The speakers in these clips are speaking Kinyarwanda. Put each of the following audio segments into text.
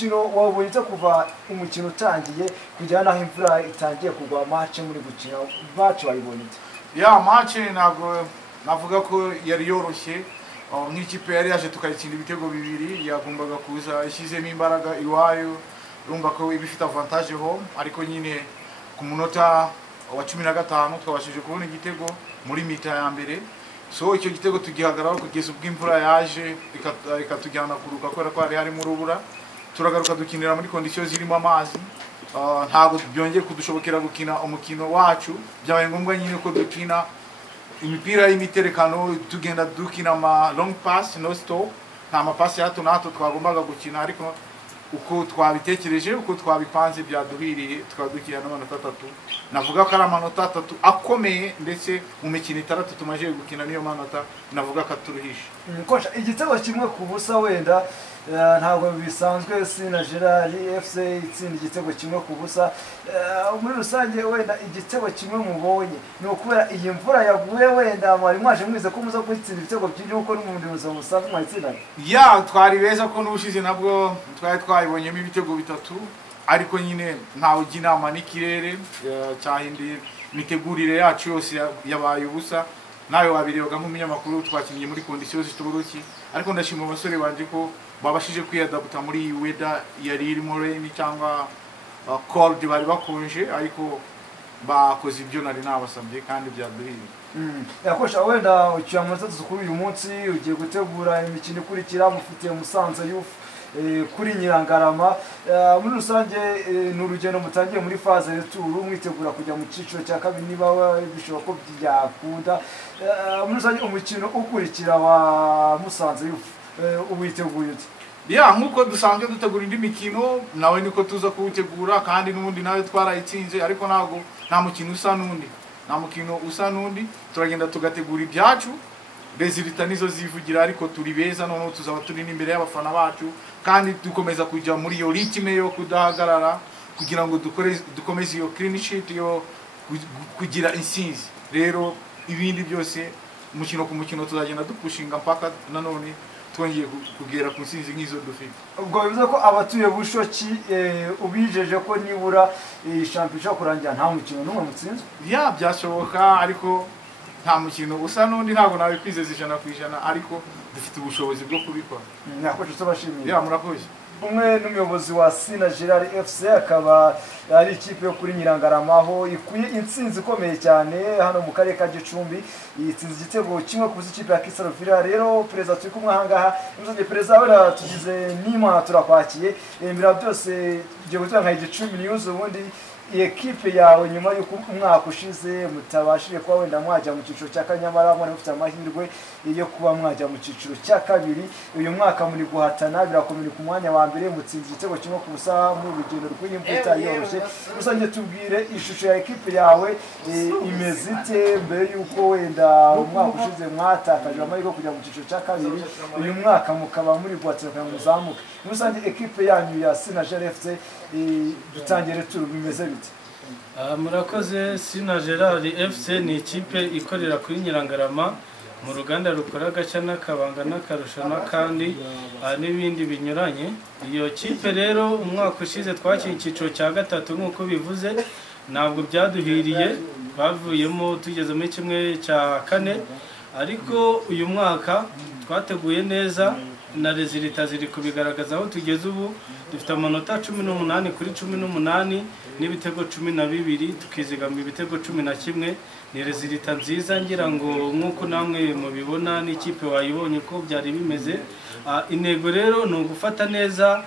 umukino wabonye kuva umukino utangiye kujyana naho imvura itangiye kugwa match muri gukina match wayibonye ya match ntabwo navuga ko yari yoroshye nk'ikipe yari yaje tukayitsinda ibitego bibiri yagombaga kuza ishyizemo imbaraga iwayo urumva ko ibifite avantage home ariko nyine ku munota wa 15 twabashije kubona igitego muri mita ya mbere so icyo gitego tugihagararaho kugeza ubwo imvura yaje ikatujyana kuruka kubera ko hari mu rubura turagaruka dukinira muri conditions zirimo amazi ntabwo byongeye kudushobokera gukina umukino wacu byabaye ngombwa nyine ko dukina imipira y'imiterekano tugenda dukina ama long pass no stop nta mapasi hato na hato twagombaga gukina ariko uko twabitekereje uko twabipanze byaduhiriye tukadukira n'amanota 3 navuga ko ari amanota 3 akomeye ndetse mu mikino 3 tumaje gukina niyo manota navuga ko turuhishe kosha igitego kimwe ku busa wenda ntabwo bisanzwe Sina Gerard FC itsinda igitego kimwe ku busa muri rusange wenda igitego kimwe mubonye no kubera iyi mvura yaguye wenda mwari mwaje mwize ko muza kwitsinda ibitego byinshi uko n'umundi musanzwe mwitsinda ya twari beza ko n'ubushize nabwo twayibonyemo ibitego bitatu ariko nyine ntawe ginama n'ikirere cyahindiye mitegurire yacu yose yabaye ubusa nawe wabirebaga nk'umunyamakuru twakinnye muri conditions zitoroshye ariko ndashima abasore banje ko babashije kwiyadabuta muri iyi weather yari irimo rain cyangwa cold bari bakonje ariko bakoze ibyo nari nabasabye kandi byaduhiye yakosha wenda ucyamaze kuri uyu munsi ugiye gutegura imikino ikurikira mufitiye Musanze Youth kuri Nyirangarama muri rusange n'urugendo mutangiye muri phase retour mwitegura kujya mu ciciro cya kabiri niba bishoboka ko byakunda muri rusange umukino ukurikira wa Musanze Youth ubiteguye ya nkuko dusanzwe dutegura indi mikino nawe niko tuza kuwutegura kandi n'ubundi nawe twarayitsinze ariko ntago nta mukino usa n'undi turagenda tugategura ibyacu resultat nizo zivugira ariko turi beza none tuzaba turi n'imbere y'abafana bacu kandi dukomeza kujya muri iyo ritme yo kudahagarara kugira ngo dukomeze iyo clean sheet yo kugira insinzi rero ibindi byose umukino ku mukino tuzagenda dupushinga mpaka nanone twongeye kugera ku nsinzi nk'izo dufite ubwo bivuze ko abatuye Bushoki ubijeje ko nibura shampiyona kurangira nta mukino n'umwe mutsinzwe ya byashoboka ariko nta mukino usa n'undi ntabwo nawe kwizeza 100% ariko dufite ubushobozi bwo kubikora nakoje tubashimiye ya murakoze umwe n'umuyobozi wa Sina Gerard FC akaba ari ikipe yo kuri Nyirangarama aho ikuye intsinzi ikomeye cyane hano mu karere ka Gicumbi yitsinze igitego kimwe ku ikipe ya Kisaro Villa rero perezida turi kumwe ahangaha imuzanye perezida wera tugize n'Imana turakwakiye imbira byose giye gutanga Gicumbi news ubundi ekipe yawe nyuma yuko umwaka ushize mutabashije kuba wenda mwajya mu ciciro cya Kanyamara mwana mufite amahirwe yo kuba mwajya mu ciciro cya kabiri uyu mwaka muri guhatana birakomeye ku mwanya wa mbere mutsinze igitego kimwe ku busa mu rugendo rw'imbuta yoroshye usange tubwire ishusho ya ekipe yawe imeze ite mbere yuko wenda umwaka ushize mwatakaje amahirwe kujya mu ciciro cya kabiri uyu mwaka mukaba muri guhatana muzamuka usange ekipe yanyu ya Sina Gerard FC dutangire turu bimeze bite murakoze Sina Gerard FC ni ikipe ikorera kuri Nyirangarama mu ruganda rukora gacya n'akabanga n'akarushana kandi n'ibindi binyuranye iyo kipe rero umwaka ushize twakiye icyiciro cya gatatu nk'uko bivuze ntabwo byaduhiriye bavuyemo tugeze muri kimwe cya kane ariko uyu mwaka twateguye neza na resultat ziri kubigaragaza aho tugeze ubu dufite amanota 18 kuri 18 n'ibitego 12 tukizigama ibitego 11 ni resultat nziza ngira ngo nkuko namwe mubibona n'ikipe wayibonye ko byari bimeze intego rero no gufata neza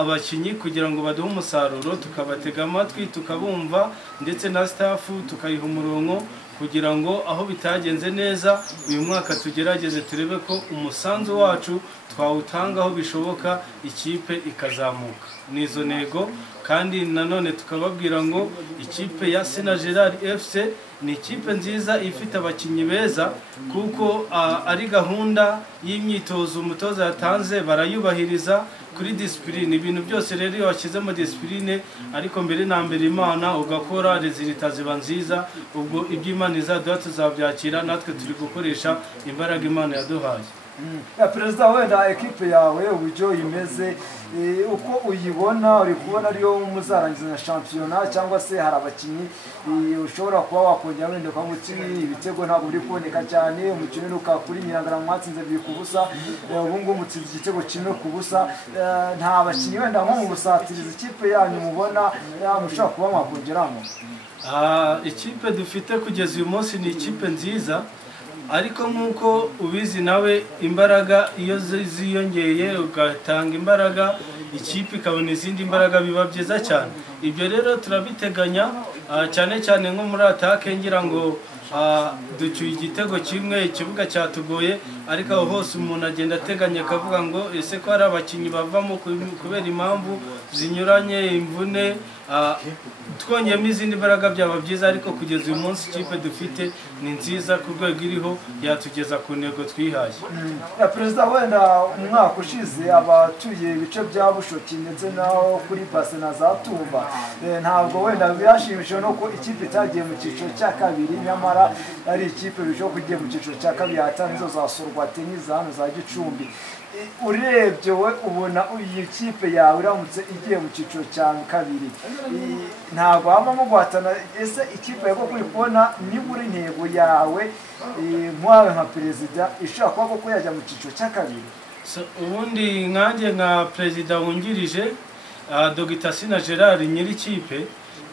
abakinyi kugira ngo baduhe umusaruro tukabatega amatwi tukabumva ndetse na staff tukayiha umurongo kugira ngo aho bitagenze neza uyu mwaka tugerageze turebe ko umusanzu wacu twawutanga aho bishoboka ikipe ikazamuka nizo nego kandi nanone tukababwira ngo ikipe ya Sina Gerard FC ni ikipe nziza ifite abakinyi beza kuko ari gahunda y'imyitozo umutoza yatanze barayubahiriza kuri discipline ibintu byose rero iyo washyizemo discipline ariko mbere na mbere Imana ugakora resultat ziba nziza ubwo iby'Imana izaduha tuzabyakira natwe turi gukoresha imbaraga Imana yaduhaye perezida wenda ekipe yawe uburyo imeze uko uyibona uri kubona ariyo muzarangiza na shampiyona cyangwa se hari abakinnyi ushobora kuba wakongera wenda ukavuga uti ibitego ntabwo biri kuboneka cyane umukino uheruka kuri Nyirangarama mwatsinze 2-0 ubu ngubu mutsinze igitego 1-0 nta bakinnyi wenda nko mu busatiriza ikipe yanyu mubona mushobora kuba mwakongeramo? Ikipe dufite kugeza uyu munsi ni ikipe nziza, ariko nk'uko ubizi nawe imbaraga iyo ziyongeye ugatanga imbaraga ikipe ikabona izindi mbaraga biba byiza cyane. Ibyo rero turabiteganya cyane cyane nko muri atake ngira ngo ducyuye igitego kimwe ikibuga cyatugoye, ariko aho hose umuntu agenda ateganya akavuga ngo ese ko hari abakinnyi bavamo kubera impamvu zinyuranye, imvune, twongeyemo izindi mbaraga byaba byiza, ariko kugeza uyu munsi ikipe dufite ni nziza ku rwego iriho yatugeza ku ntego twihaye. Perezida wenda umwaka ushize abatuye ibice bya Bushoki ndetse naho kuri Base na za Tumba ntabwo wenda byashimishije no ko ikipe itagiye mu cyiciro cya kabiri, nyamara ari ikipe bishoboka kugiye mu cyiciro cya kabiri hatanizo za Sorwate n'iza hano za Gicumbi. Urebye we ubona iyi kipe yawe iramutse igiye mu cyiciro cya kabiri ntabwo habamo guhatana? Ese ikipe yawe kuri kubona nibura intego yawe nk'awe nka perezida ishobora kuba ko yajya mu cyiciro cya kabiri? Ubundi nkanjye nka perezida wungirije Dr. Sina Gerard nyiri ikipe,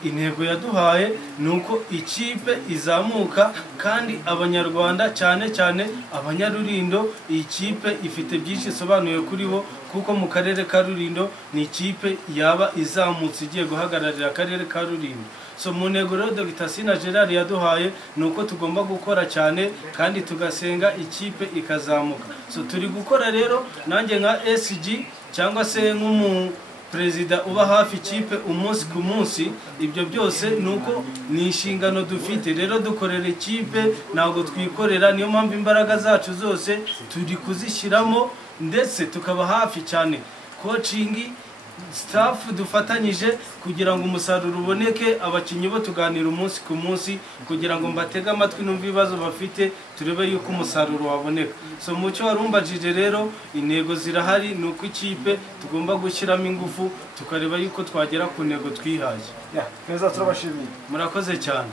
intego yaduhaye ni uko ikipe izamuka, kandi abanyarwanda cyane cyane abanyarurindo iyi kipe ifite byinshi isobanuye kuri bo, kuko mu karere ka Rulindo ni ikipe yaba izamutse igiye guhagararira akarere ka Rulindo. Mu ntego rero Dr. Sina Gerard yaduhaye ni uko tugomba gukora cyane kandi tugasenga ikipe ikazamuka. Turi gukora rero, nanjye nka SG cyangwa se perezida uba hafi ikipe umunsi ku munsi, ibyo byose nuko ni inshingano dufite. Rero dukorera ikipe ntabwo twikorera, niyo mpamvu imbaraga zacu zose turi kuzishyiramo, ndetse tukaba hafi cyane coaching staff dufatanyije kugira ngo umusaruro uboneke. Abakinnyi bo tuganira umunsi ku munsi kugira ngo mbatege amatwi numva ibibazo bafite, turebe yuko umusaruro waboneka. Mu cyo warumbajije rero intego zirahari, ni uko ikipe tugomba gushyiramo ingufu tukareba yuko twagera ku ntego twihaye. Perezida turabashimiye. Murakoze cyane.